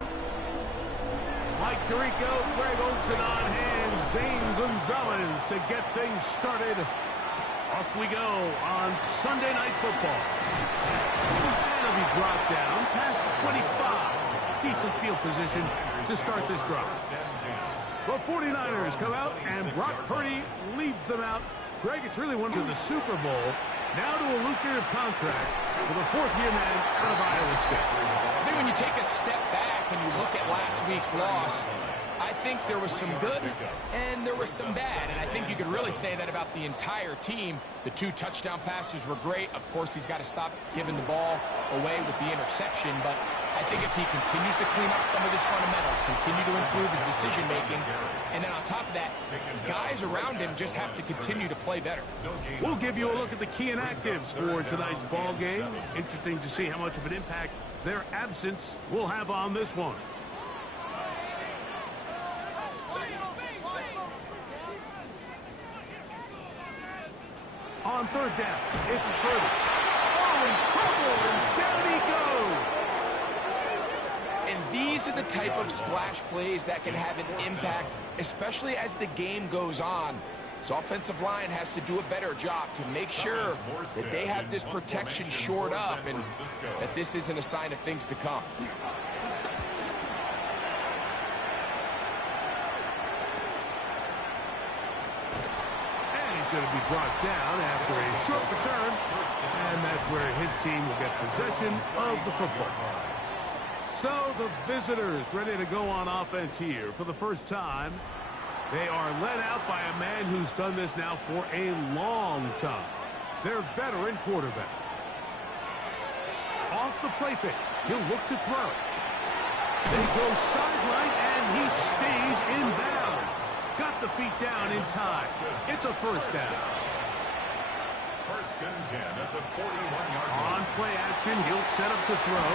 Mike Tirico, Greg Olsen on hand, Zane Gonzalez to get things started. Off we go on Sunday Night Football. And he'll be brought down past the 25. Decent field position to start this drive. The 49ers come out, and Brock Purdy leads them out. Greg, it's really one to the Super Bowl. Now to a lucrative contract with a fourth-year man out of Iowa State. I think when you take a step back and you look at last week's loss, I think there was some good and there was some bad. And I think you could really say that about the entire team. The 2 touchdown passes were great. Of course, he's got to stop giving the ball away with the interception. But I think if he continues to clean up some of his fundamentals, continue to improve his decision-making, and then on top of that, guys around him just have to continue to play better. We'll give you a look at the key inactives for tonight's ball game. Interesting to see how much of an impact their absence will have on this one. On third down, it's Purdy. Oh, in trouble, and down he goes. And these are the type of splash plays that can have an impact, especially as the game goes on. So offensive line has to do a better job to make sure that they have this protection shored up and that this isn't a sign of things to come. Going to be brought down after a short return, and that's where his team will get possession of the football. So the visitors ready to go on offense here for the first time. They are led out by a man who's done this now for a long time. Their veteran quarterback. Off the play fake, he'll look to throw. They go sideline, and he stays in bounds. Got the feet down in time. It's a first down. First and 10 at the 41-yard line. On play action, he'll set up to throw.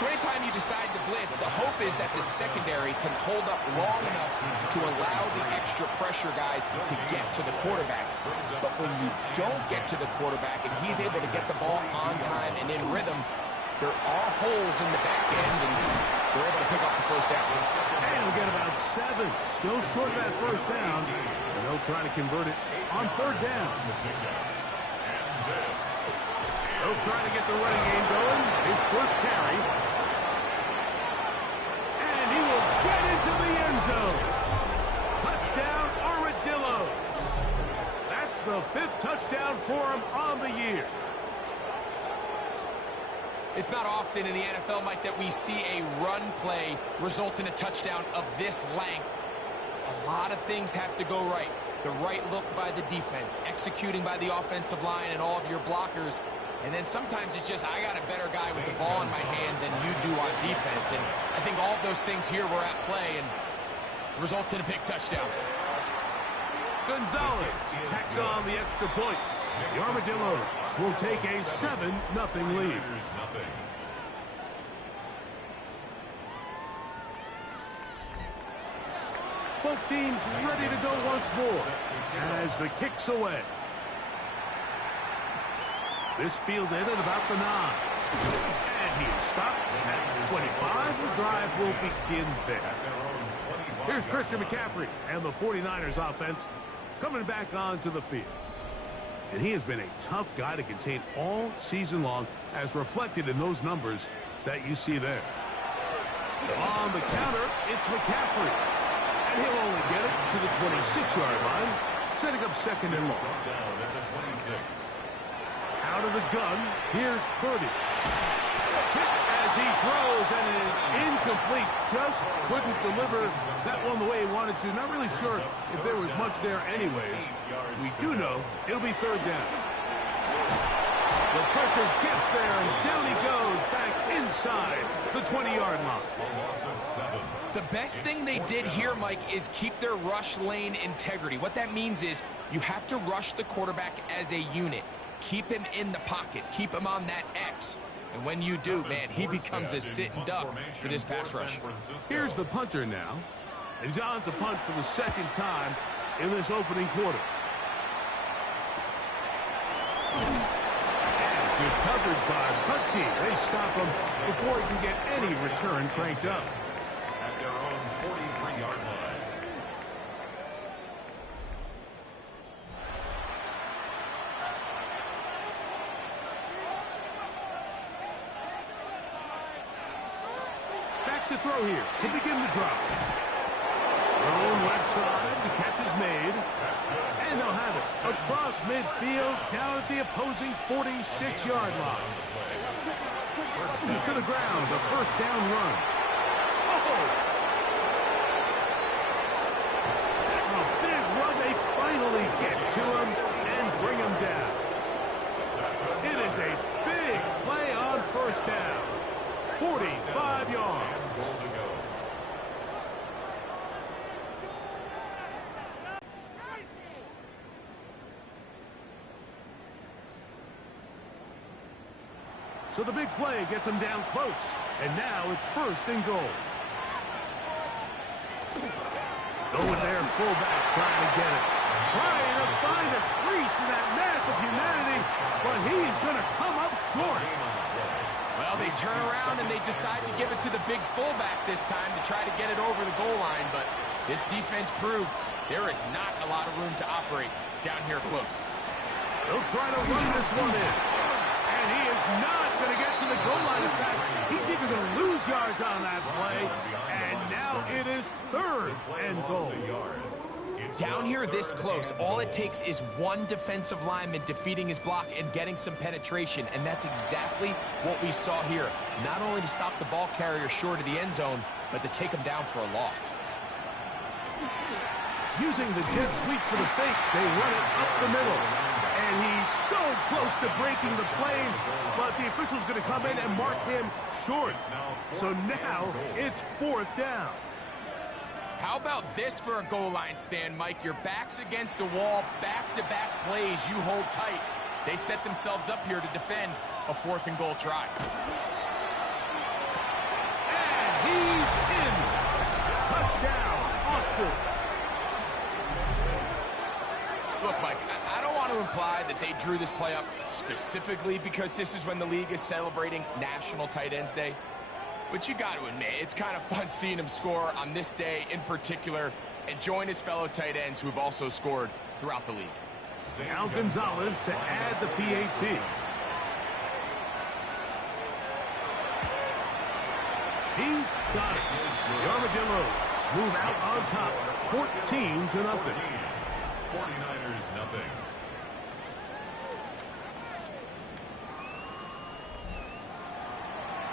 So anytime you decide to blitz, the hope is that the secondary can hold up long enough to allow the extra pressure guys to get to the quarterback. But when you don't get to the quarterback and he's able to get the ball on time and in rhythm, there are holes in the back end, and they're able to pick up the first down. And we'll get about 7. Still short of that first down. And they'll try to convert it on third down. They'll try to get the running game going. His first carry. And he will get into the end zone. Touchdown, Armadillos. That's the 5th touchdown for him on the year. It's not often in the NFL, Mike, that we see a run play result in a touchdown of this length. A lot of things have to go right. The right look by the defense, executing by the offensive line and all of your blockers. And then sometimes it's just, I got a better guy with the ball in my hand than you do on defense. And I think all of those things here were at play and results in a big touchdown. Gonzalez tacks on the extra point. The Armadillos will take a 7-0 lead. Both teams ready to go once more as the kick's away. This fielded at about the 9. And he is stopped at 25. The drive will begin there. Here's Christian McCaffrey and the 49ers offense coming back onto the field. And he has been a tough guy to contain all season long, as reflected in those numbers that you see there. On the counter, it's McCaffrey. And he'll only get it to the 26-yard line, setting up second and long. Out of the gun, here's Purdy. Hit as he throws, and it is incomplete. Just couldn't deliver that one the way he wanted to. Not really sure if there was much there anyways. We do know it'll be third down. The pressure gets there, and down he goes back inside the 20-yard line. The best thing they did here, Mike, is keep their rush lane integrity. What that means is you have to rush the quarterback as a unit. Keep him in the pocket. Keep him on that X. And when you do, man, he becomes a sitting duck for this pass rush. Here's the punter now. And he's on to punt for the second time in this opening quarter. And Good coverage by the punt team. They stop him before he can get any return cranked up. At their own 43-yard line. Back to throw here to begin the drop. Thrown left side. The catch is made. And they'll have it across midfield down at the opposing 46-yard line. To the ground, the first down run. Oh! A big run. They finally get to him and bring him down. It is a big play on first down. 45 yards. So the big play gets him down close. And now it's first and goal. Going there, fullback trying to get it. Trying to find a crease in that mass of humanity, but he's going to come up short. Well, they turn around and they decide to give it to the big fullback this time to try to get it over the goal line, but this defense proves there is not a lot of room to operate down here close. They'll try to run this one in. And he is not going to get to the goal line. In fact, he's even going to lose yards on that play. And now it is third and goal. Down here this close, all it takes is one defensive lineman defeating his block and getting some penetration, and that's exactly what we saw here. Not only to stop the ball carrier short of the end zone, but to take him down for a loss. Using the jet sweep for the fake, they run it up the middle. And he's so close to breaking the plane, but the official's going to come in and mark him short. So now it's fourth down. How about this for a goal line stand, Mike? Your back's against the wall, back-to-back plays, you hold tight. They set themselves up here to defend a fourth and goal try. And he's in. Touchdown, Austin. Look, Mike, I don't want to imply that they drew this play up specifically because this is when the league is celebrating National Tight Ends Day. But you got to admit, it's kind of fun seeing him score on this day in particular and join his fellow tight ends who have also scored throughout the league. Al Gonzalez to add the PAT. He's got it. The Armadillos move out on top, 14-0. 49ers nothing.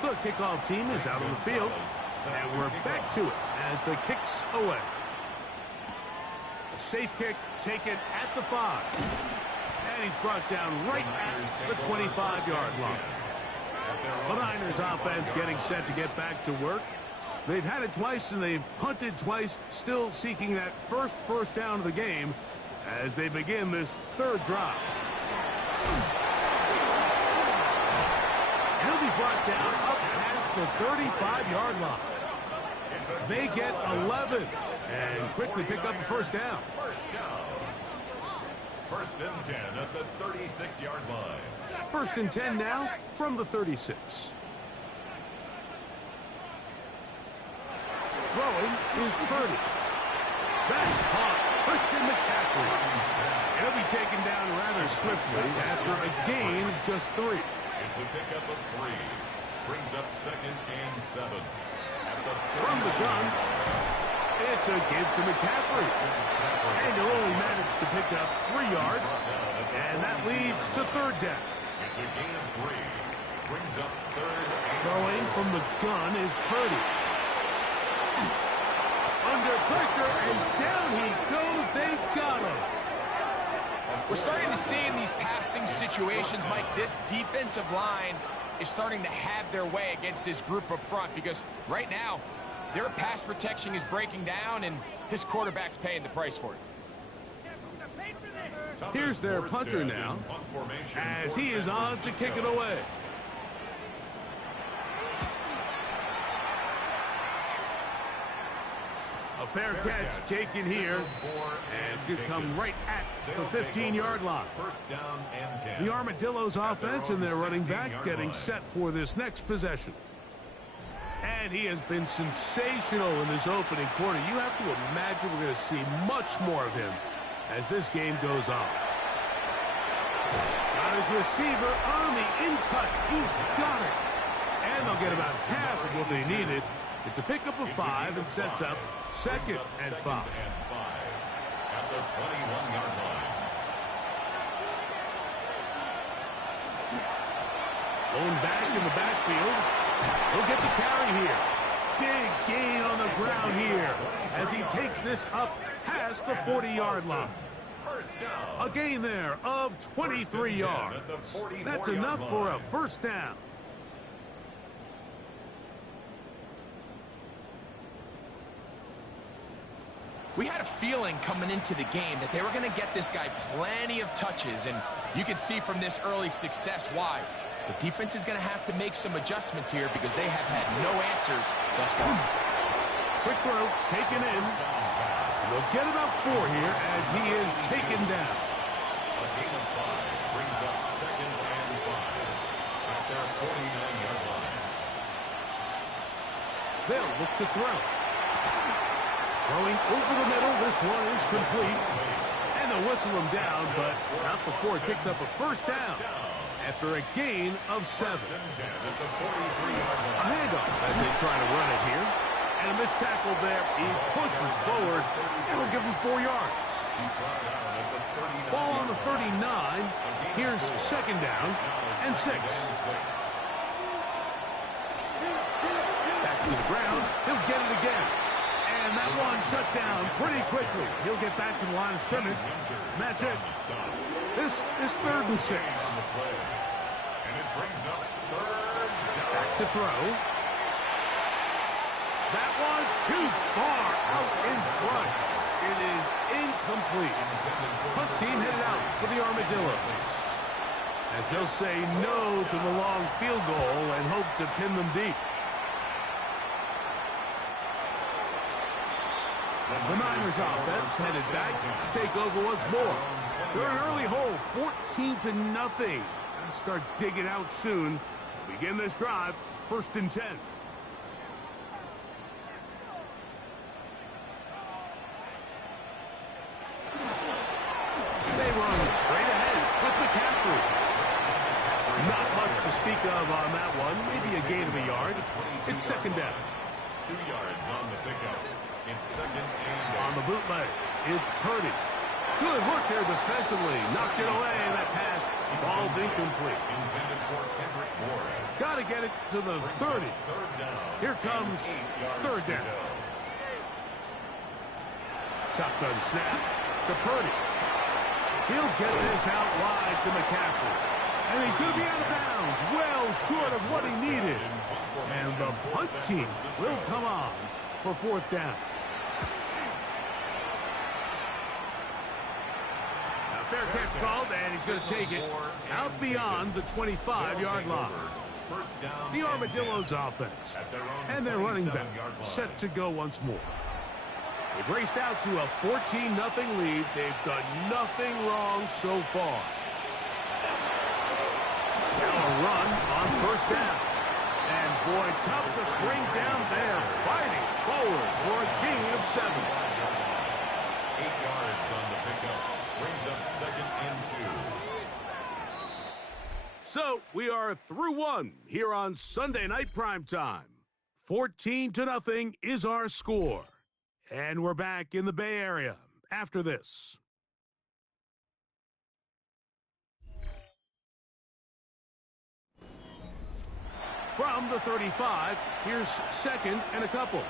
The kickoff team is out on the field, and we're back to it as the kick's away. A safe kick taken at the 5. And he's brought down right at the 25-yard line. The Niners offense getting set to get back to work. They've had it twice, and they've punted twice, still seeking that first down of the game as they begin this third drive. He'll be brought down up past the 35-yard line. They get 11 and quickly pick up the first down. First and 10 at the 36-yard line. First and 10 now from the 36. Throwing is Purdy. That's caught. Christian McCaffrey. He'll be taken down rather swiftly after a gain of just 3. It's a pickup of 3. Brings up second and 7. From the gun, it's a give to McCaffrey. And he'll only manage to pick up 3 yards. And that leads to third down. It's a gain of 3. Brings up third. Throwing from the gun is Purdy. Under pressure, and down he goes. They got him. We're starting to see in these passing situations, Mike, this defensive line is starting to have their way against this group up front because right now their pass protection is breaking down and this quarterback's paying the price for it. Here's their punter now as he is on to kick it away. A fair catch taken here. And it's going to come right at the 15-yard line. First down and 10. The Armadillos offense and their running back getting set for this next possession. And he has been sensational in this opening quarter. You have to imagine we're going to see much more of him as this game goes on. Got his receiver on the in-cut. He's got it. And they'll get about half of what they needed. It's a pickup of 5 and sets up second and 5. At the 21-yard line. Going back in the backfield. He'll get the carry here. Big gain on the ground here as he takes this up past the 40-yard line. A gain there of 23 yards. That's enough for a first down. We had a feeling coming into the game that they were going to get this guy plenty of touches, and you can see from this early success why. The defense is going to have to make some adjustments here because they have had no answers thus far. Quick throw, taken in. They'll get about 4 here as he is taken down. A gain of 5 brings up second and 5 at their 49-yard line. They'll look to throw. Throwing over the middle, this one is complete. And they'll whistle him down, but not before it picks up a first down after a gain of 7. A handoff as they try to run it here. And a missed tackle there. He pushes forward. It'll give him 4 yards. Ball on the 39. Here's second down and 6. Back to the ground. He'll get it again. And that one shut down pretty quickly. He'll get back to the line of scrimmage. And that's it. This is 3rd and 6. And it brings up 3rd down. Back to throw. That one too far out in front. It is incomplete. Punt team headed out for the Armadillos, as they'll say no to the long field goal and hope to pin them deep. The Niners offense headed back to take over once more. They're an early hole, 14-0. Start digging out soon. Begin this drive, 1st and 10. They run straight ahead with McCaffrey. Not much to speak of on that one. Maybe a gain of a yard. It's second down. 2 yards on the pickup. It's second and On the bootleg, it's Purdy. Good work there defensively. Knocked it away. That pass, ball's incomplete. intended for Kendrick Ward. Got to get it to the 30. 3rd down. Here comes 3rd down. Shotgun snap to Purdy. He'll get this out wide to McCaffrey. And he's going to be out of bounds. Well short of what he needed. And the punt team will come on for 4th down. Fair catch called, and he's going to take it out beyond the 25-yard line. The Armadillos offense and their running back set to go once more. They've raced out to a 14-0 lead. They've done nothing wrong so far. Now a run on 1st down. And boy, tough to bring down there. Fighting forward for a gain of 7. 8 yards on the pickup. Brings up second and 2. So we are through 1 here on Sunday Night Primetime. 14-0 is our score. And we're back in the Bay Area after this. From the 35, here's second and a couple.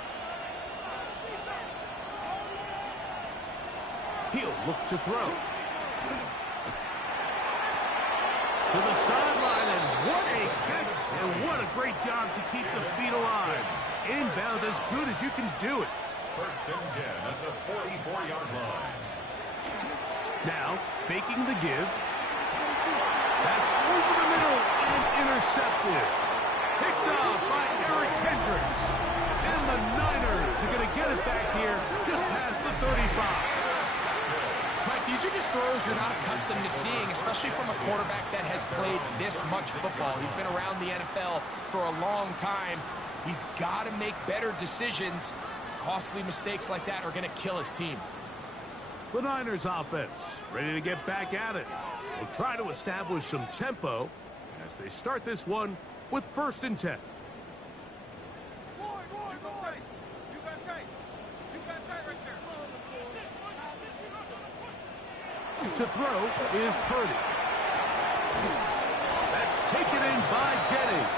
He'll look to throw. To the sideline, and what a catch, and what a great job to keep the feet alive. Inbounds as good as you can do it. 1st and 10 at the 44-yard line. Now, faking the give. That's over the middle and intercepted. Picked off by Eric Kendricks. And the Niners are going to get it back here just past the 35. Mike, these are just throws you're not accustomed to seeing, especially from a quarterback that has played this much football. He's been around the NFL for a long time. He's got to make better decisions. Costly mistakes like that are going to kill his team. The Niners offense ready to get back at it. They'll try to establish some tempo as they start this one with 1st and 10. To throw is Purdy. That's taken in by Jennings.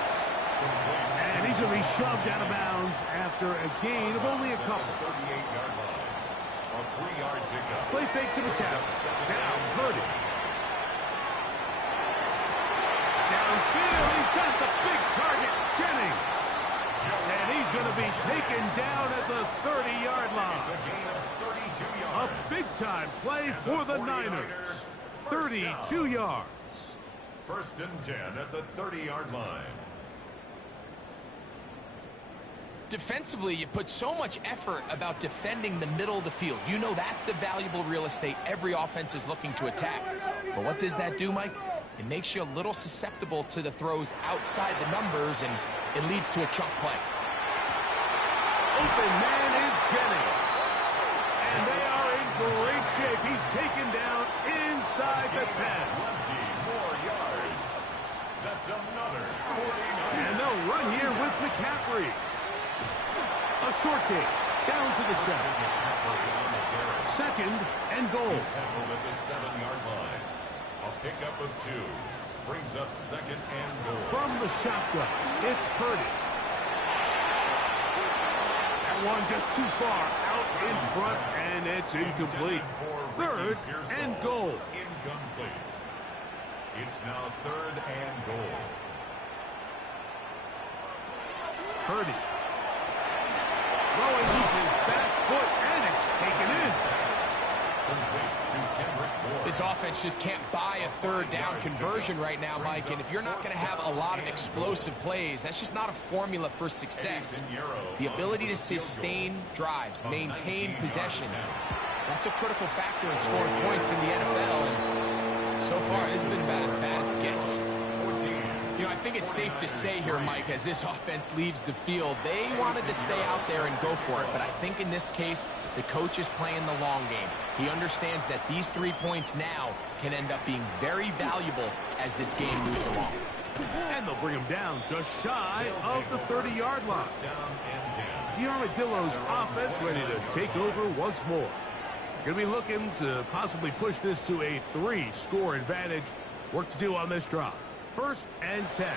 And he's going to be shoved out of bounds after a gain of only a couple. 38-yard line. A 3-yard pickup. Play fake to McCaffrey. Now Purdy. Downfield, he's got the big target, Jennings. And he's going to be taken down at the 30-yard line. It's a gain of 32 yards. A big-time play for the Niners. 32 yards. 1st and 10 at the 30-yard line. Defensively, you put so much effort about defending the middle of the field. You know that's the valuable real estate every offense is looking to attack. But what does that do, Mike? It makes you a little susceptible to the throws outside the numbers, and it leads to a chunk play. Open man is Jennings. And they are in great shape. He's taken down inside the 10. 20 more yards. That's another 49. And they'll run here with McCaffrey. A short game, down to the 7. 2nd and goal. He's tackled at the 7-yard line. A pickup of 2 brings up 2nd and goal. From the shotgun, it's Purdy. That one just too far out in front, and it's incomplete. 3rd and goal. Incomplete. It's now 3rd and goal. Purdy. Throwing off his back foot, and it's taken in. Complete to Kendrick Bourne. This offense just can't buy a 3rd down conversion right now, Mike. And if you're not going to have a lot of explosive plays, that's just not a formula for success. The ability to sustain drives, maintain possession, that's a critical factor in scoring points in the NFL. And so far, this has been about as bad as it gets. You know, I think it's safe to say here, Mike, as this offense leaves the field, they wanted to stay out there and go for it. But I think in this case, the coach is playing the long game. He understands that these 3 points now can end up being very valuable as this game moves along. And they'll bring him down just shy of the 30-yard line. First down and 10. The Armadillos offense ready to take over once more. Going to be looking to possibly push this to a 3-score advantage. Work to do on this drive. 1st and 10.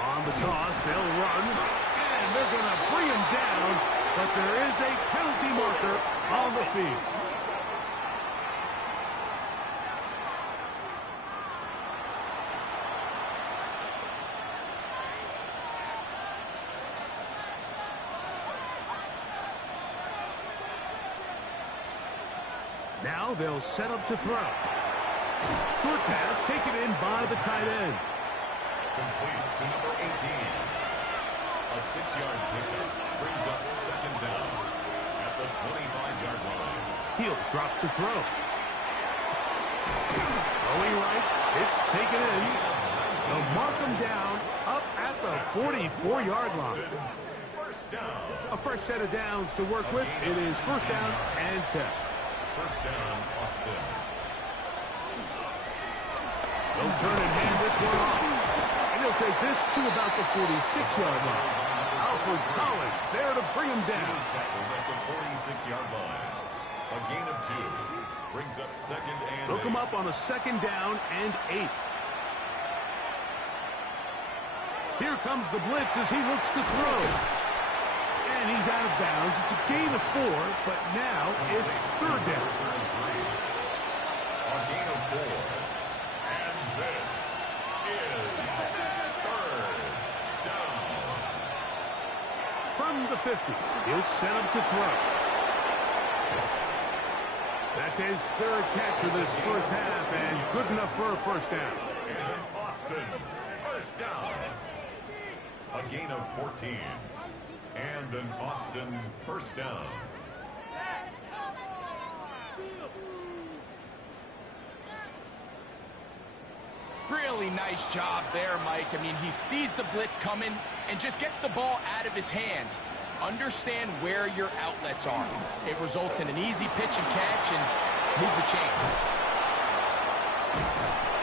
On the toss, they'll run, and they're going to bring him down, but there is a penalty marker on the field. Now they'll set up to throw. Short pass taken in by the tight end. Complete to number 18. A 6-yard pickup brings up 2nd down at the 25-yard line. He'll drop to throw. Throwing right, it's taken in. They'll mark him down up at the 44-yard line. First down. A fresh set of downs to work with. It is 1st down and 10. First down, Austin. They'll turn and hand this one off. And he'll take this to about the 46-yard line. Alfred Collins there to bring him He down. was tackled at the 46-yard line. A gain of 2 brings up 2nd and They'll come 8. up on a 2nd down and 8. Here comes the blitz as he looks to throw. And he's out of bounds. It's a gain of 4, but now it's 3rd down. A gain of 4. And this is 3rd down. From the 50, he'll set him to throw. That's his third catch of this first half, and good enough for a first down. And Austin, first down. A gain of 14. And an Austin first down. Really nice job there, Mike. I mean, he sees the blitz coming and just gets the ball out of his hands. Understand where your outlets are. It results in an easy pitch and catch and move the chains.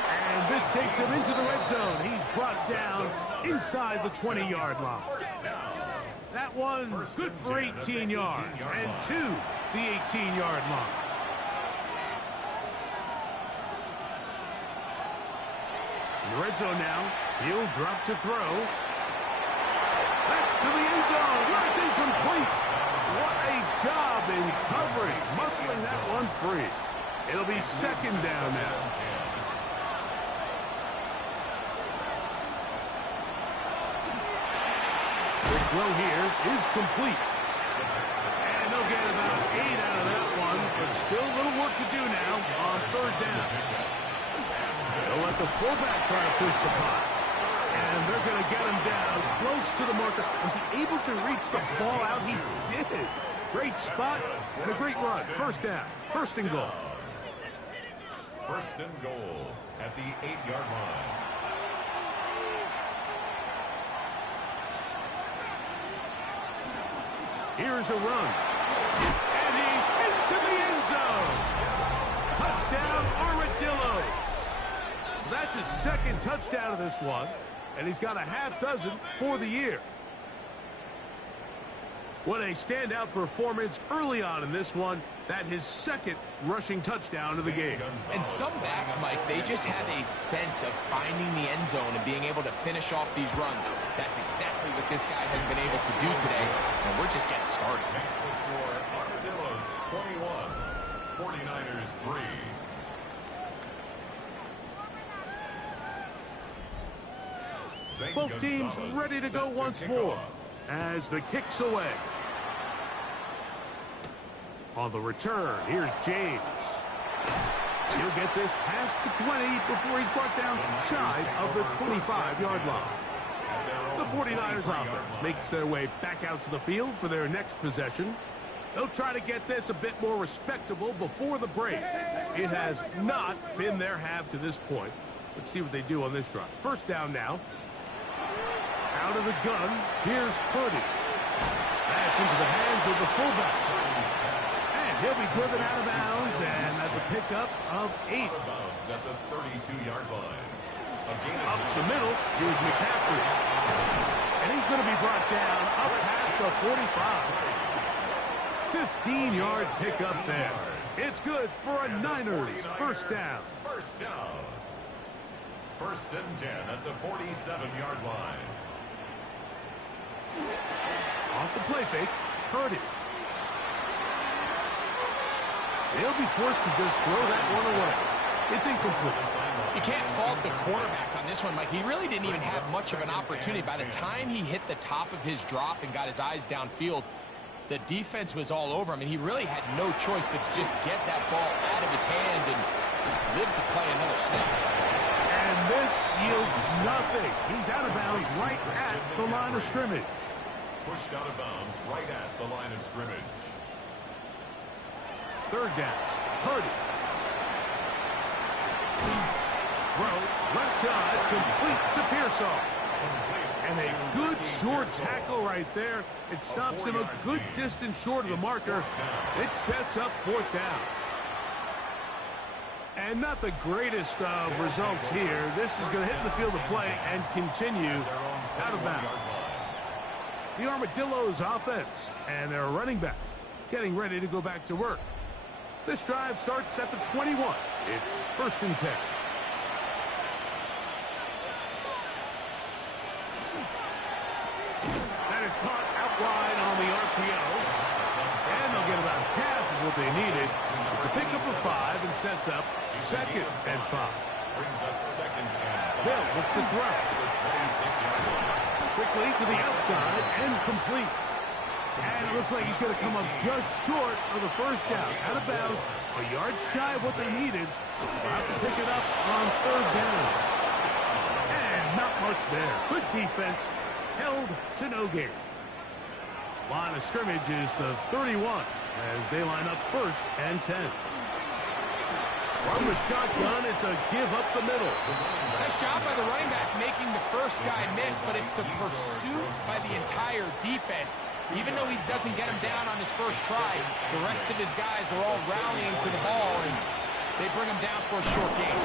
And this takes him into the red zone. He's brought down inside the 20-yard line. That one good for 18 yards and to the 18-yard line. In the red zone now, he'll drop to throw. That's to the end zone, where it's incomplete. What a job in coverage, muscling that one free. It'll be second down now. The throw here is complete. And they'll get about 8 out of that one, but still a little work to do now on third down. They'll let the fullback try to push the punt. And they're going to get him down close to the marker. Was he able to reach the ball out? He did. Great spot and a great run. First down. First and goal. First and goal at the 8-yard line. Here's a run. And he's into the end zone. Touchdown, Armadillos. That's his second touchdown of this one, and he's got a half dozen for the year. What a standout performance early on in this one. That his second rushing touchdown of the game. And some backs, Mike, they just have a sense of finding the end zone and being able to finish off these runs. That's exactly what this guy has been able to do today, and we're just getting started. Makes the score Armadillos 21, 49ers 3. Both teams ready to go once more as the kick's away. On the return, here's James. He'll get this past the 20 before he's brought down shy of the 25-yard line. The 49ers offense makes their way back out to the field for their next possession. They'll try to get this a bit more respectable before the break. It has not been their half to this point. Let's see what they do on this drive. First down now. Out of the gun, here's Purdy. That's into the hands of the fullback. And he'll be driven out of bounds, and that's a pickup of 8. At the 32-yard line. Up the middle, here's McCaffrey. And he's going to be brought down up past the 45. 15-yard pickup there. It's good for a Niners first down. First down. First and 10 at the 47-yard line. Off the play fake, Purdy. They'll be forced to just throw that one away. It's incomplete. You can't fault the quarterback on this one, Mike. He really didn't even have much of an opportunity. By the time he hit the top of his drop and got his eyes downfield, the defense was all over him, and he really had no choice but to just get that ball out of his hand and live to play another step. And this yields nothing. He's out of bounds right at the line of scrimmage. Pushed out of bounds right at the line of scrimmage. Third down. Purdy. Throw, left side, complete to Pearsall. And a good short tackle right there. It stops him a good distance short of the marker. It sets up fourth down. And not the greatest of results here. This is going to hit the field of play and continue out of bounds. The Armadillos offense and their running back getting ready to go back to work. This drive starts at the 21. It's first and 10. That is caught out wide on the RPO. And they'll get about half of what they needed. It's a pickup of 5 and sets up second and 5. Brings up second and 5. Bill looks to throw. Quickly to the outside and complete. And it looks like he's going to come up just short of the first down. Out of bounds A yard shy of what they needed. They'll have to pick it up on third down. And not much there. Good defense. Held to no gain. Line of scrimmage is the 31 as they line up first and 10. From the shotgun, it's a give up the middle. Nice job by the running back making the first guy miss, but it's the pursuit by the entire defense. Even though he doesn't get him down on his first try, the rest of his guys are all rallying to the ball, and they bring him down for a short gain.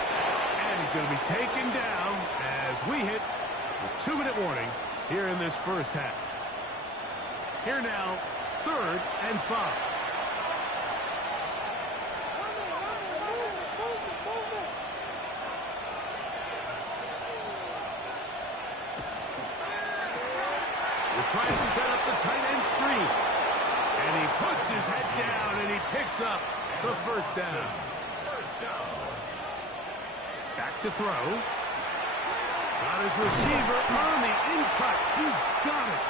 And he's going to be taken down as we hit the 2-minute warning here in this first half. Here now, 3rd and 5. Trying to set up the tight end screen. And he puts his head down and he picks up the first down. Back to throw. Got his receiver on the in-cut. He's got it.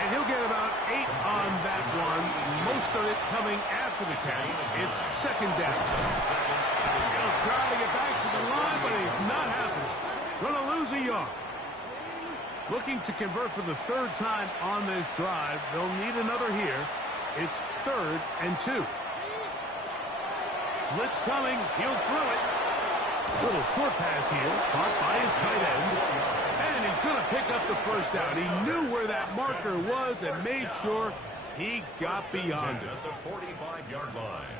And he'll get about 8 on that one. Most of it coming after the catch. It's 2nd down. He'll try to get back to the line, but he's not happening. Gonna lose a yard. Looking to convert for the 3rd time on this drive. They'll need another here. It's 3rd and 2. Blitz coming. He'll throw it. Little short pass here. Caught by his tight end. And he's going to pick up the first down. He knew where that marker was and made sure he got beyond it. At the 45-yard line.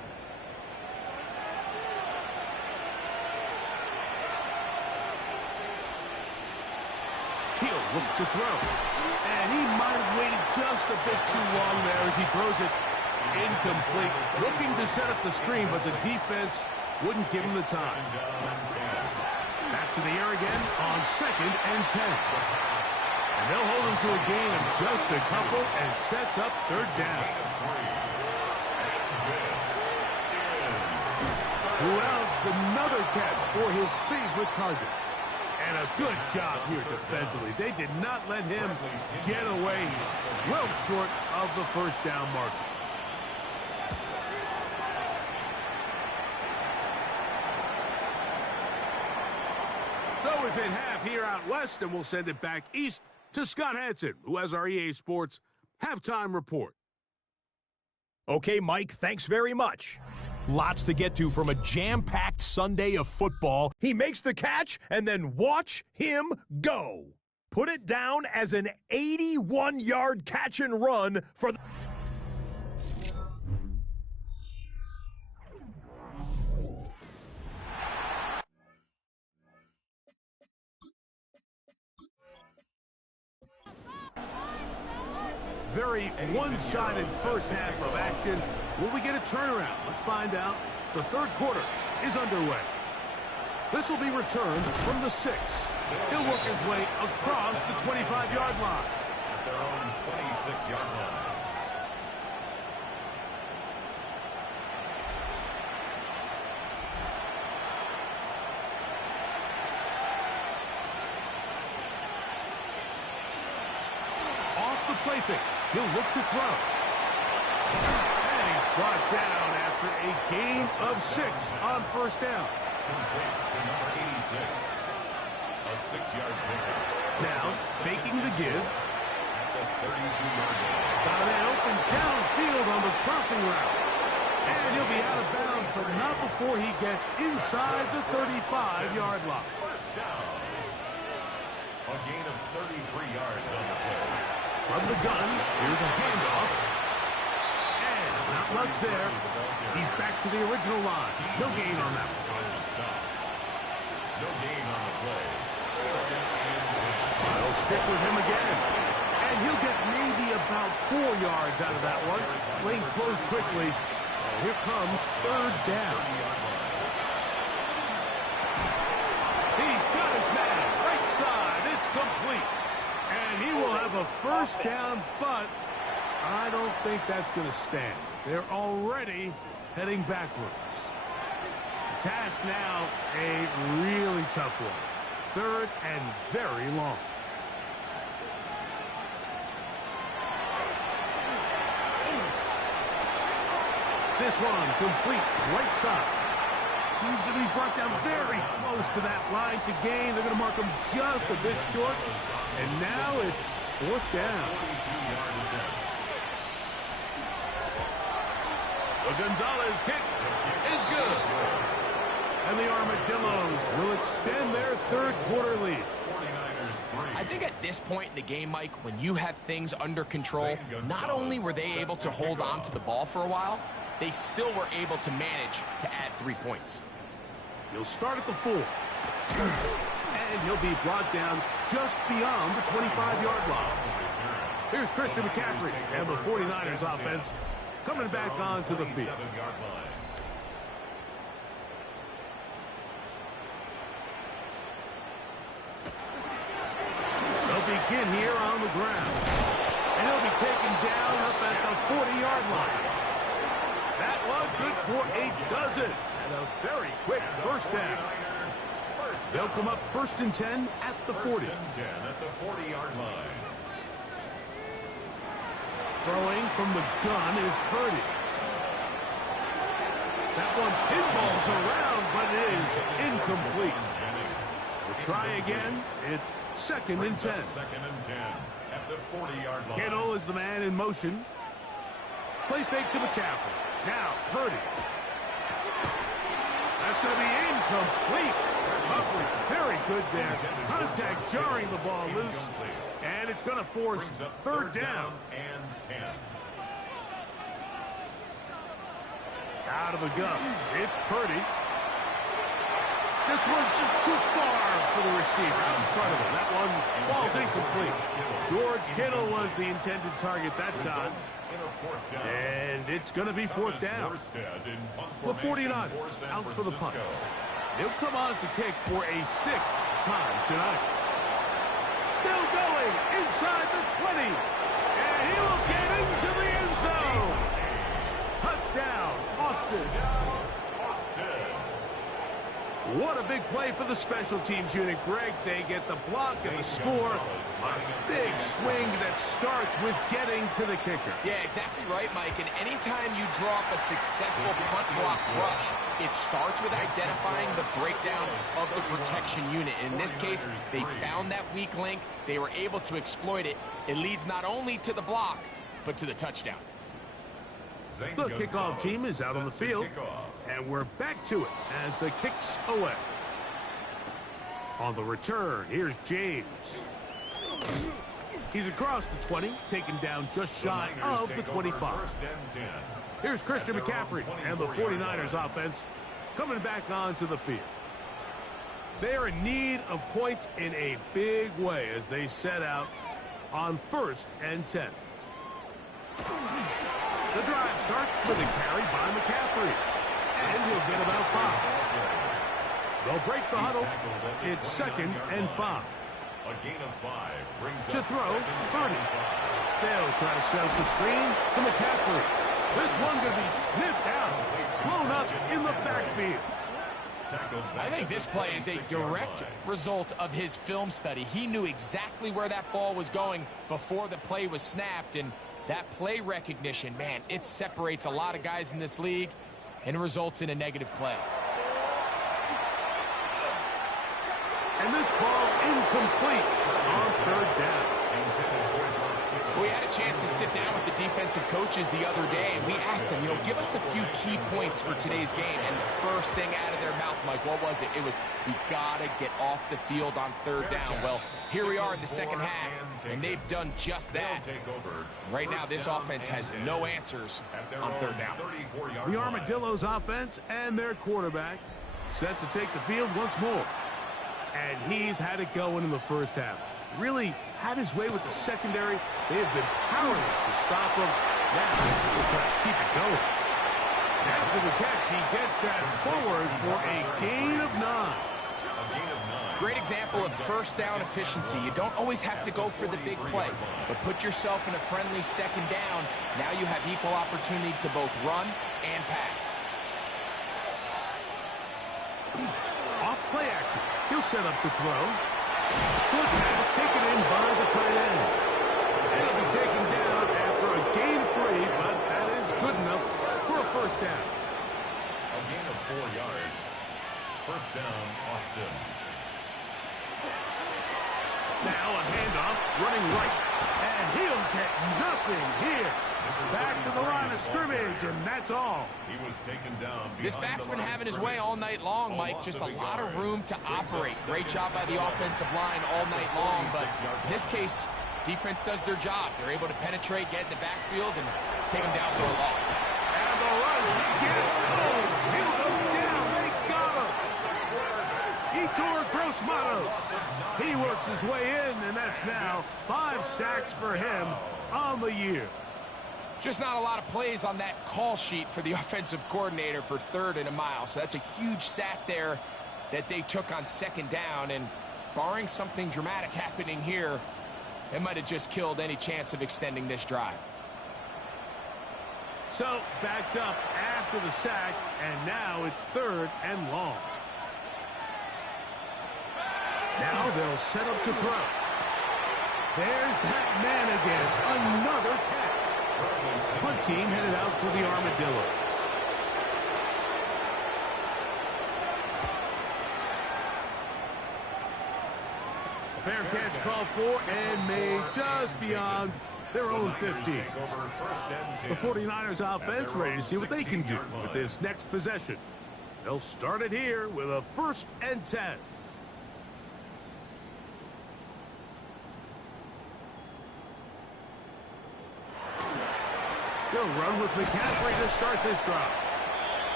He'll look to throw. And he might have waited just a bit too long there as he throws it incomplete. Looking to set up the screen, but the defense wouldn't give him the time. Back to the air again on 2nd and 10. And they'll hold him to a gain of just a couple and sets up 3rd down. Who else? Another catch for his favorite target. And a good job here defensively. They did not let him get away. He's well short of the first down marker. So we've hit half here out west, and we'll send it back east to Scott Hanson, who has our EA Sports halftime report. Okay, Mike, thanks very much. Lots to get to from a jam-packed Sunday of football. He makes the catch, and then watch him go. Put it down as an 81-yard catch and run for the... Very one-sided first half of action. Will we get a turnaround? Let's find out. The 3rd quarter is underway. This will be returned from the 6. He'll work his way across the 25-yard line. At their own 26-yard line. Off the play fake. He'll look to throw. And he's brought down after a gain of 6 on first down. Complete to number 86. A 6-yard pickup. Now, faking the give. At the 32-yard line. Got a man open downfield on the crossing route. And he'll be out of bounds, but not before he gets inside the 35-yard line. First down. A gain of 33 yards on the play. From the gun, here's a handoff. And not much there. He's back to the original line. No gain on that one. No gain on the play. 2nd and 10. They'll stick with him again. And he'll get maybe about 4 yards out of that one. Lane closed quickly. And here comes 3rd down. He's got his man. Right side. It's complete. And he will have a first down, but I don't think that's going to stand. They're already heading backwards. The task now, a really tough one. 3rd and very long. This one complete right side. He's going to be brought down very close to that line to gain. They're going to mark him just a bit short. And now it's fourth down. The Gonzalez kick is good. And the Armadillos will extend their third quarter lead. I think at this point in the game, Mike, when you have things under control, not only were they able to hold on to the ball for a while, they still were able to manage to add 3 points. He'll start at the 4. And he'll be brought down just beyond the 25-yard line. Here's Christian McCaffrey and the 49ers offense coming back onto the field. They'll begin here on the ground. And he'll be taken down up at the 40-yard line. That one good for a dozen. And a very quick first down. They'll come up 1st and 10 at the 40. 1st and 10 at the 40-yard line. Throwing from the gun is Purdy. That one pinballs around, but it is incomplete. We'll try again. It's 2nd and 10. 2nd and 10 at the 40-yard line. Kittle is the man in motion. Play fake to McCaffrey. Now, Purdy. That's going to be incomplete. Recovery very good there. Contact jarring the ball loose. And it's going to force 3rd down. And 10. Out of the gun. It's Purdy. This one's just too far for the receiver out in front of him. That one falls incomplete. George Kittle was the intended target that time. And it's going to be 4th down. The 49ers out for the punt. He'll come on to kick for a 6th time tonight. Still going inside the 20. And he will get into the end zone. Touchdown, Austin. What a big play for the special teams unit, Greg. They get the block and the score. A big swing that starts with getting to the kicker. Yeah, exactly right, Mike. And anytime you draw up a successful punt block rush, it starts with identifying the breakdown of the protection unit. In this case, they found that weak link. They were able to exploit it. It leads not only to the block, but to the touchdown. The kickoff team is out on the field, and we're back to it as the kick's away. On the return, here's James. He's across the 20, taken down just shy of the 25. Here's Christian McCaffrey and the 49ers offense coming back onto the field. They are in need of points in a big way as they set out on 1st and 10. The drive starts with a carry by McCaffrey, and he'll get about 5. They'll break the huddle. It's 2nd and 5. A gain of 5 brings To up throw, 2nd and 30. They'll try to set up the screen to McCaffrey. This one going to be sniffed out, blown up in the backfield. I think this play is a direct result of his film study. He knew exactly where that ball was going before the play was snapped, and that play recognition, man, it separates a lot of guys in this league and results in a negative play. And this ball incomplete on 3rd down. We had a chance to sit down with the defensive coaches the other day, and we asked them, give us a few key points for today's game. And the first thing out of their mouth, Mike, what was it? It was, we got to get off the field on 3rd down. Well, here we are in the second half, and they've done just that. Right now, this offense has no answers on 3rd down. The Armadillos offense and their quarterback set to take the field once more. And he's had it going in the first half. Really had his way with the secondary. They have been powerless to stop him. Now he'll try to keep it going. After the catch, he gets that forward for a gain of 9. Great example of first down efficiency. You don't always have to go for the big play, but put yourself in a friendly 2nd down. Now you have equal opportunity to both run and pass. Off play action. He'll set up to throw. Short pass taken in by the tight end. And he'll be taken down after a gain of 3, but that is good enough for a first down. handoff, running right. And he'll get nothing here. Back to the line of scrimmage, and that's all. He was taken down. This back's been having his way all night long, Mike. Just a lot of room to operate. Great job by the offensive line all night long, but in this case, defense does their job. They're able to penetrate, get in the backfield, and take them down for a loss. And the rush gets close. He'll go down. They got him. Yetur Gross-Matos. He works his way in, and that's now 5 sacks for him on the year. Just not a lot of plays on that call sheet for the offensive coordinator for 3rd and a mile. So that's a huge sack there that they took on 2nd down. And barring something dramatic happening here, it might have just killed any chance of extending this drive. So backed up after the sack, and now it's 3rd and long. Now they'll set up to throw. There's that man again. Another catch. Punt team headed out for the Armadillos. A fair catch called for and made just beyond their own 50. The 49ers offense ready to see what they can do with this next possession. They'll start it here with a 1st and 10. They'll run with McCaffrey to start this drive.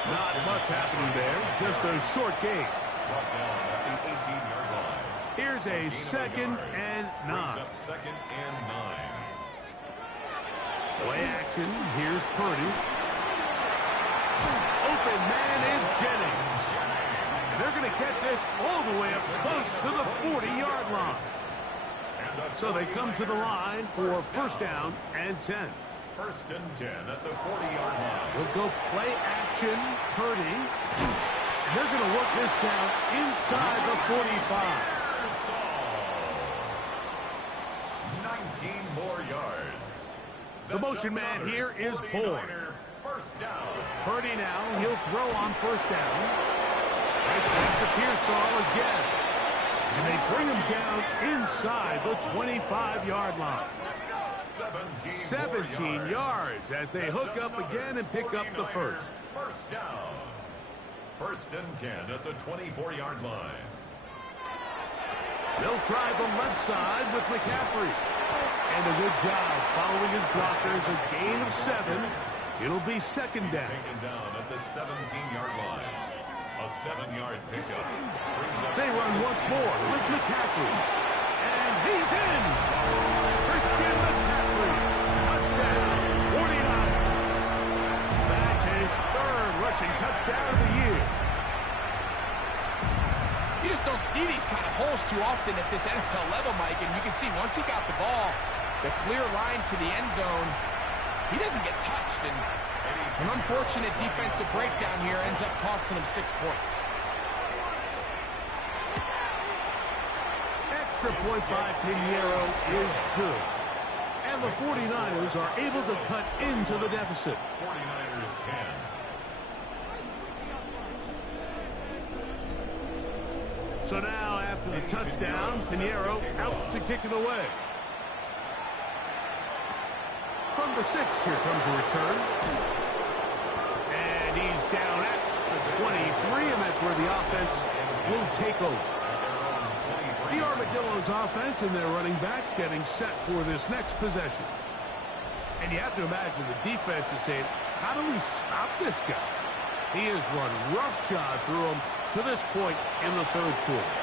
Not much happening there, just a short gain. Here's a 2nd and 9. Play action, here's Purdy. Open man is Jennings. And they're going to get this all the way up close to the 40-yard line. So they come to the line for 1st down and 10. 1st and 10 at the 40-yard line. We'll go play action, Purdy. And they're going to work this down inside the 45. 19 more yards. The motion man here is Bourne. 1st down. Purdy now, he'll throw on 1st down. Right back to Pearsall again. And they bring him down inside the 25-yard line. 17 yards as they hook up again and pick up the 1st. 1st down. 1st and 10 at the 24-yard line. They'll try the left side with McCaffrey. And a good job following his blockers, a gain of 7. It'll be 2nd down. Taken down at the 17-yard line. A 7-yard pickup. They run once more with McCaffrey. And he's in. Christian McCaffrey. Touchdown, 49ers. That's his 3rd rushing touchdown of the year. You just don't see these kind of holes too often at this NFL level, Mike. And you can see once he got the ball, the clear line to the end zone, he doesn't get touched. And an unfortunate defensive breakdown here ends up costing him 6 points. Extra point by Pinheiro is good. And the 49ers are able to cut into the deficit. 49ers 10. So now, after the touchdown, Pinheiro out to kick it away. From the 6, here comes a return. And he's down at the 23, and that's where the offense will take over. The Armadillos offense and their running back getting set for this next possession. And you have to imagine the defense is saying, how do we stop this guy? He has run roughshod through him to this point in the 3rd quarter.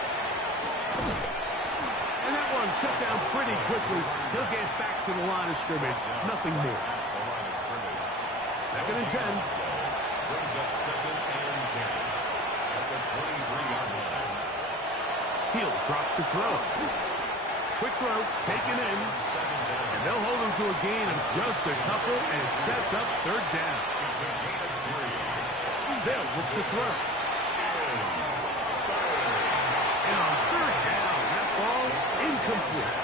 And that one shut down pretty quickly. He'll get back to the line of scrimmage. Nothing more. 2nd and 10. Brings up 2nd and 10 at the 23-yard line. He'll drop to throw. Quick throw, taken in. And they'll hold him to a gain of just a couple and sets up 3rd down. They'll look to throw. And on 3rd down, that ball incomplete.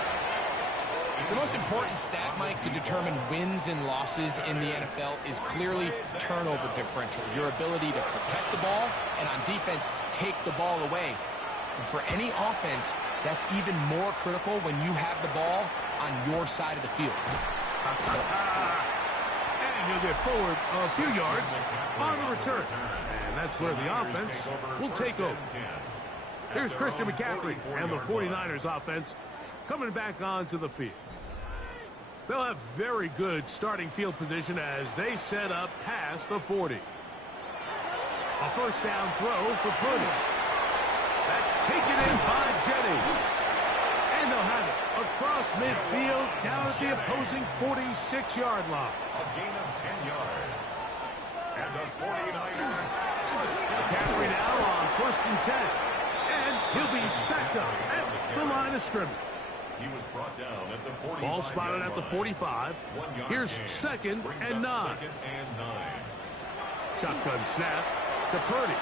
The most important stat, Mike, to determine wins and losses in the NFL is clearly turnover differential. Your ability to protect the ball and on defense, take the ball away. And for any offense, That's even more critical when you have the ball on your side of the field. And he'll get forward a few yards on the return. And that's where the offense will take over. Here's Christian McCaffrey and the 49ers offense coming back onto the field. They'll have very good starting field position as they set up past the 40. A first down throw for Purdy. That's taken in by Jennings. And they'll have it across midfield down at the opposing 46-yard line. A gain of 10 yards. And the 49ers. McCaffrey now on 1st and 10. And he'll be stacked up at the line of scrimmage. He was brought down at the 45. Ball spotted at the 45. Here's 2nd and 9. 2nd and 9. Shotgun snap to Purdy.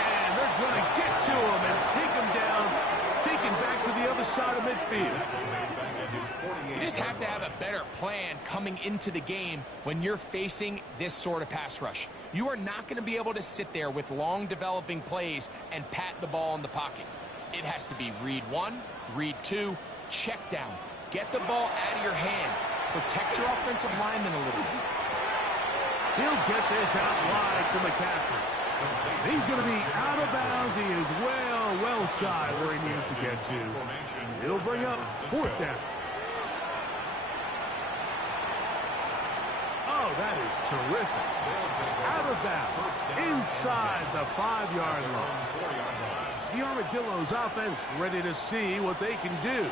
And they're going to get to him and take him down, taken back to the other side of midfield. You just have to have a better plan coming into the game when you're facing this sort of pass rush. You are not going to be able to sit there with long developing plays and pat the ball in the pocket. It has to be read 1, read 2, check down. Get the ball out of your hands. Protect your offensive lineman a little bit. He'll get this out wide to McCaffrey. He's going to be out of bounds. He is well shy where he needed to get to. It'll bring up 4th down. Oh, that is terrific. Out of bounds. Inside the 5-yard line. The Armadillos offense ready to see what they can do.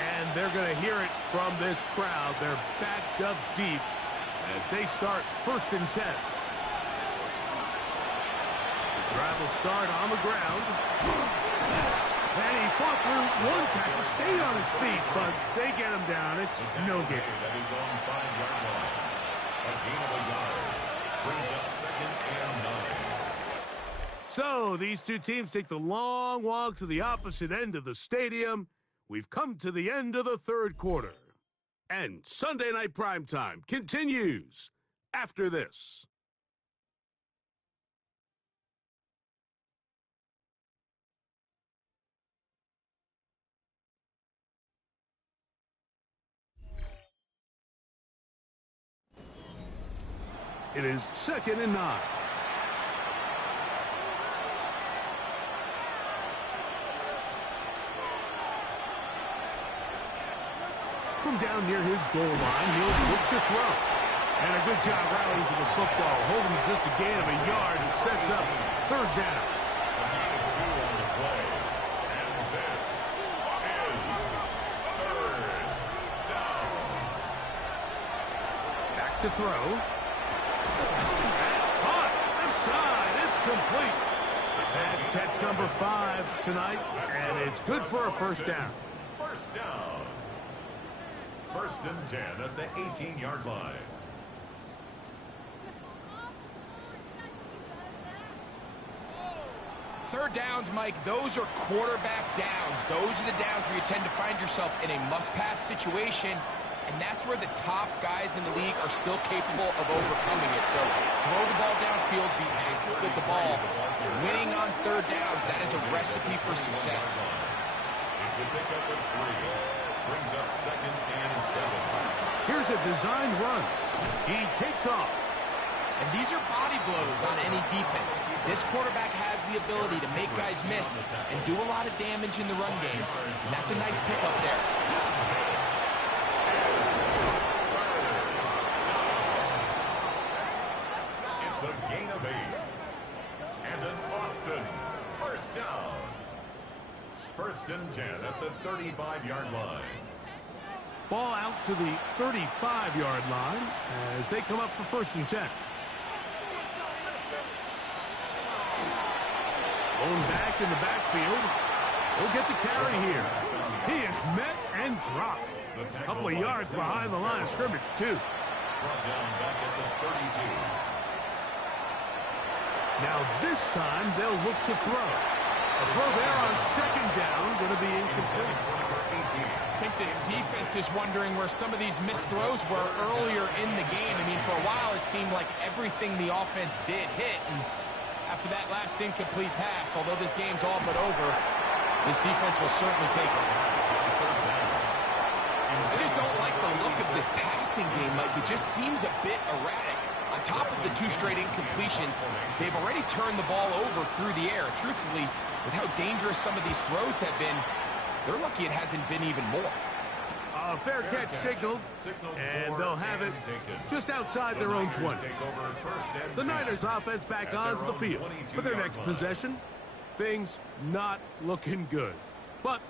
And they're going to hear it from this crowd. They're backed up deep as they start 1st and 10. The drive will start on the ground. And he fought through one tackle, stayed on his feet, but they get him down. It's no gain. That is on 5-yard line. A gain of a yard. Brings up 2nd and 9. So these two teams take the long walk to the opposite end of the stadium. We've come to the end of the 3rd quarter. And Sunday Night Primetime continues after this. It is 2nd and 9. From down near his goal line, he'll look to throw. And a good job rallying to the football, holding just a gain of a yard and sets up 3rd down. A gain of 2 on the play. And this is 3rd down. Back to throw. That's caught. Left side. It's complete. That's catch number 5 tonight, and it's good for a 1st down. 1st down. 1st and 10 at the 18-yard line. Third downs, Mike, those are quarterback downs. Those are the downs where you tend to find yourself in a must-pass situation, and that's where the top guys in the league are still capable of overcoming it. So throw the ball downfield, be accurate with the ball. Winning on 3rd downs, that is a recipe for success. It's a pickup of 3. Brings up 2nd and 7. Here's a designed run. He takes off. And these are body blows on any defense. This quarterback has the ability to make guys miss and do a lot of damage in the run game. And that's a nice pickup there. It's a gain of 8. And an Austin 1st down. 1st and 10 at the 35-yard line. Ball out to the 35-yard line as they come up for 1st and 10. Going back in the backfield. He'll get the carry here. He is met and dropped. A couple of yards behind the line of scrimmage, too. Brought down back at the 32. Now this time they'll look to throw. A throw there on 2nd down, going to be incomplete. I think this defense is wondering where some of these missed throws were earlier in the game. I mean, for a while it seemed like everything the offense did hit. And after that last incomplete pass, although this game's all but over, This defense will certainly take it. I just don't like the look of this passing game, Mike. It just seems a bit erratic. On top of the 2 straight incompletions, they've already turned the ball over through the air. Truthfully, with how dangerous some of these throws have been, they're lucky it hasn't been even more. Fair catch signaled, and they'll have it just outside their own 20. The Niners offense back onto the field for their next possession. Things not looking good. But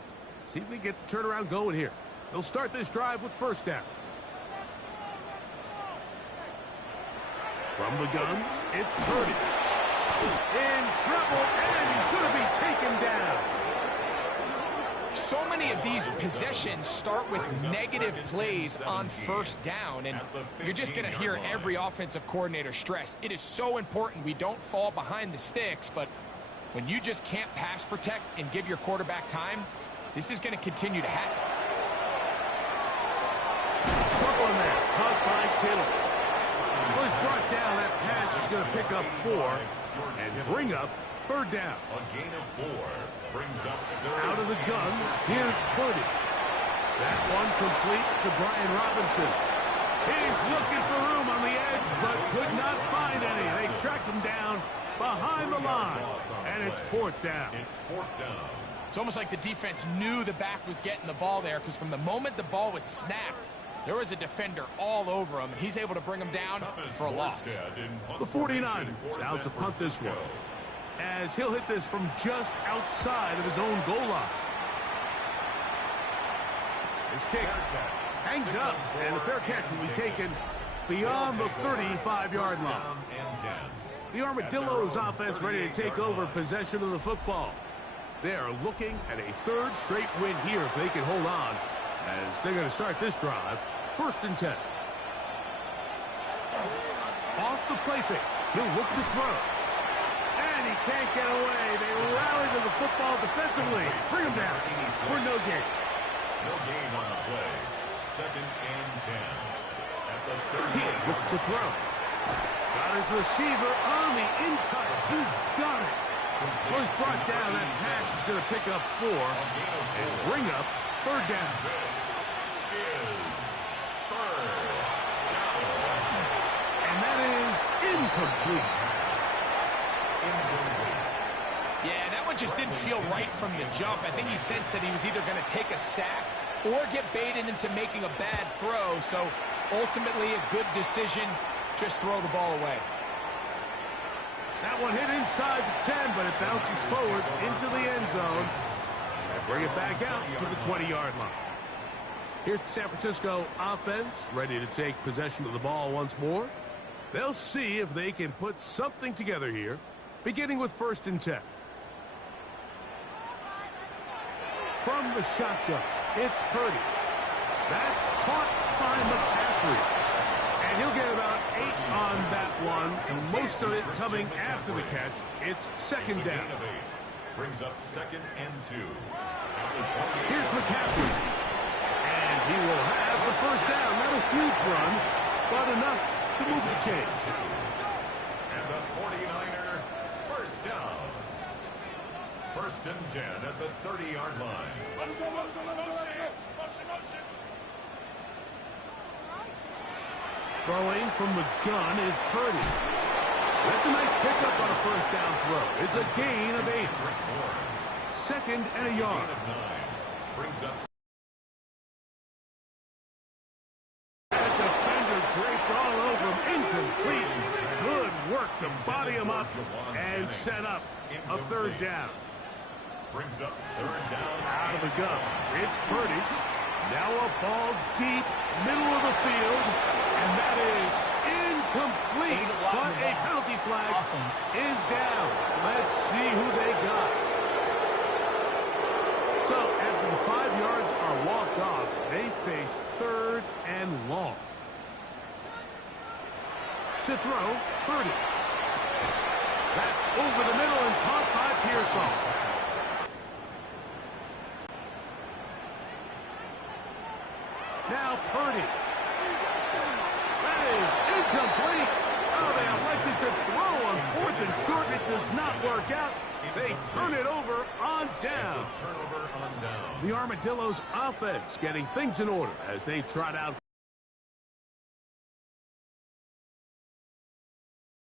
see if they get the turnaround going here. They'll start this drive with first down. From the gun, it's Purdy. In trouble, and he's going to be taken down. So many of these possessions start with negative plays on first down, and you're just going to hear every offensive coordinator stress. It is so important we don't fall behind the sticks, but when you just can't pass protect and give your quarterback time, this is going to continue to happen. Trouble in there, caught by Kittle. Well, he's brought down. That pass is going to pick up 4 and bring up third down. A gain of 4 brings up Out of the gun, here's Purdy. That one complete to Brian Robinson. He's looking for room on the edge, but could not find any. They tracked him down behind the line, and it's fourth down. It's fourth down. It's almost like the defense knew the back was getting the ball there, because from the moment the ball was snapped, there was a defender all over him, and he's able to bring him down for a loss. The 49ers out to punt this one, as he'll hit this from just outside of his own goal line. This kick hangs up, and the fair catch will be taken beyond the 35-yard line. The Armadillos offense ready to take over possession of the football. They are looking at a third straight win here if they can hold on, as they're going to start this drive. First and 10. Off the play fake. He'll look to throw. And he can't get away. They rally to the football defensively. Bring him down for no gain. No gain on the play. Second and 10. At the 30. He looked to throw. Got his receiver on the in-cut. He's got it. Well, he's brought down. That pass is going to pick up 4 and bring up third down. This is third down. And that is incomplete. Yeah, that one just didn't feel right from the jump. I think he sensed that he was either going to take a sack or get baited into making a bad throw. So ultimately a good decision, just throw the ball away. That one hit inside the 10, but it bounces forward into the end zone. And bring it back out to the 20-yard line. Here's the San Francisco offense ready to take possession of the ball once more. They'll see if they can put something together here, beginning with first and 10. From the shotgun, it's Purdy. That's caught by McCaffrey. And he'll get about 8 on that one, most of it coming after the catch. It's second down. Brings up second and 2. Here's McCaffrey. And he will have the first down. Not a huge run, but enough to move the chains. And the 49er first down. First and 10 at the 30-yard line. Throwing from the gun is Purdy. That's a nice pickup on a first down throw. It's a gain of 8. Second and a yard. Brings up. That defender draped all over him. Incomplete. Good work to body him up and set up a third down. Brings up third down. Out of the gun. It's Purdy. Now a ball deep, middle of the field, and that is incomplete. But a penalty flag is down. Let's see who they got. So after the 5 yards are walked off, they face third and long. To throw, Purdy. That's over the middle and caught by Pearsall. Now Purdy. That is incomplete. Oh, they elected to throw on 4th and short. It does not work out. They turn it over on down. Turnover on down. The Armadillos offense getting things in order as they trot out.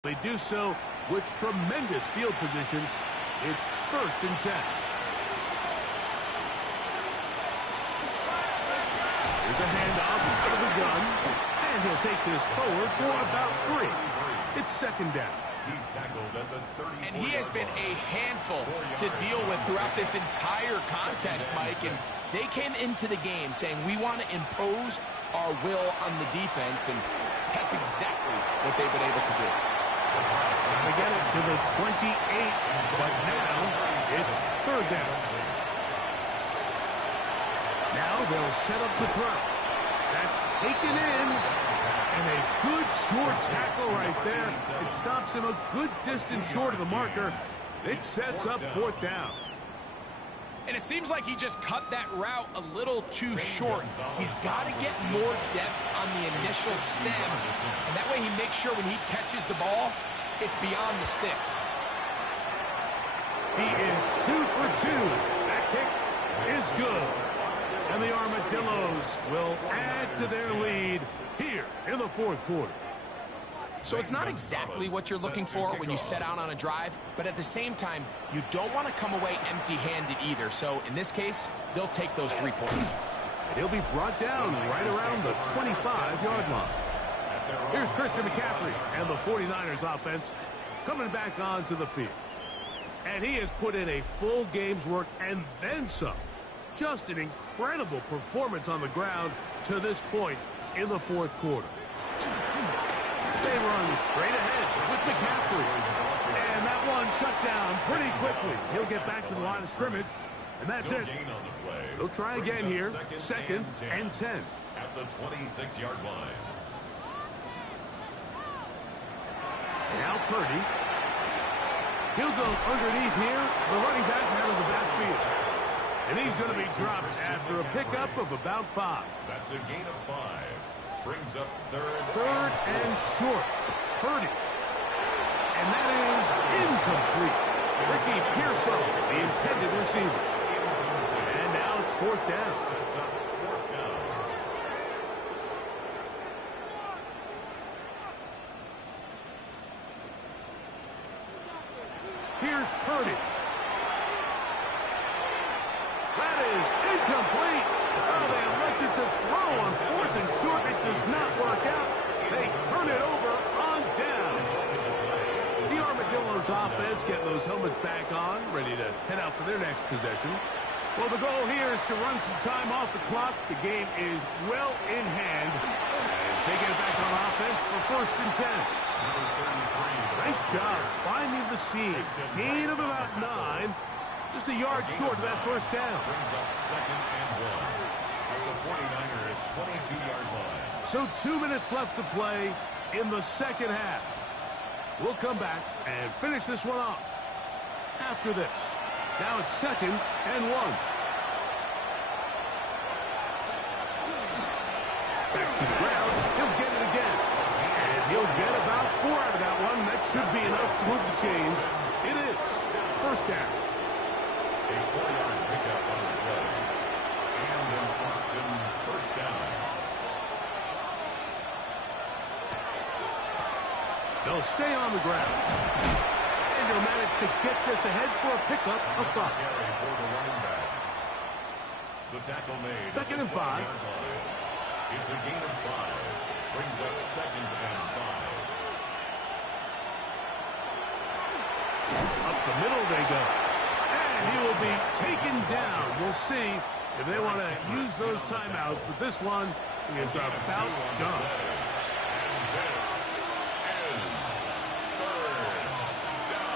They do so with tremendous field position. It's 1st and 10. Here's a handoff out of the gun, and he'll take this forward for about 3. It's 2nd down. He's tackled at the 34. And he has been a handful to deal with throughout this entire contest, Mike. And they came into the game saying, we want to impose our will on the defense, and that's exactly what they've been able to do. They get it to the 28, but now it's 3rd down. Now they'll set up to throw. That's taken in, and a good short tackle right there. It stops him a good distance short of the marker. It sets up 4th down. And it seems like he just cut that route a little too short. He's got to get more depth on the initial stem, and that way he makes sure when he catches the ball, it's beyond the sticks. He is 2 for 2. That kick is good. And the Armadillos will add to their lead here in the 4th quarter. So it's not exactly what you're looking for when you set out on a drive, but at the same time, you don't want to come away empty-handed either. So in this case, they'll take those 3 points. And he'll be brought down right around the 25-yard line. Here's Christian McCaffrey and the 49ers offense coming back onto the field. And he has put in a full game's work and then some. Just an incredible performance on the ground to this point in the 4th quarter. They run straight ahead with McCaffrey. And that one shut down pretty quickly. He'll get back to the line of scrimmage, and that's it. They'll try again here, 2nd and 10. At the 26-yard line. Now Purdy. He'll go underneath here, the running back out of the backfield. And he's going to be dropped after a pickup of about 5. That's a gain of 5. Brings up 3rd and short. Purdy. And that is incomplete. Ricky Pearsall, the intended receiver. And now it's 4th down. Sets up 4th down. Here's Purdy. That is incomplete. Oh, they elected to throw on 4th and short. It does not work out. They turn it over on down. The Armadillos offense getting those helmets back on, ready to head out for their next possession. Well, the goal here is to run some time off the clock. The game is well in hand as they get back on offense for 1st and 10. Nice job finding the seam. Gain of about 9. Just a yard short of that 1st down. Brings up 2nd and 1. At the 49ers 22-yard line. So 2 minutes left to play in the 2nd half. We'll come back and finish this one off after this. Now it's 2nd and 1. Back to the ground. He'll get it again. And he'll get about 4 out of that one. That should be enough to move the chains. It is 1st down. A 4-yard pickup on the play. And an Austin 1st down. They'll stay on the ground. And they'll manage to get this ahead for a pickup of 5. Carry for the running back. The tackle made. 2nd and 5. It's a gain of 5. Brings up 2nd and 5. Up the middle they go. And he will be taken down. We'll see if they want to use those timeouts, but this one is about done. And this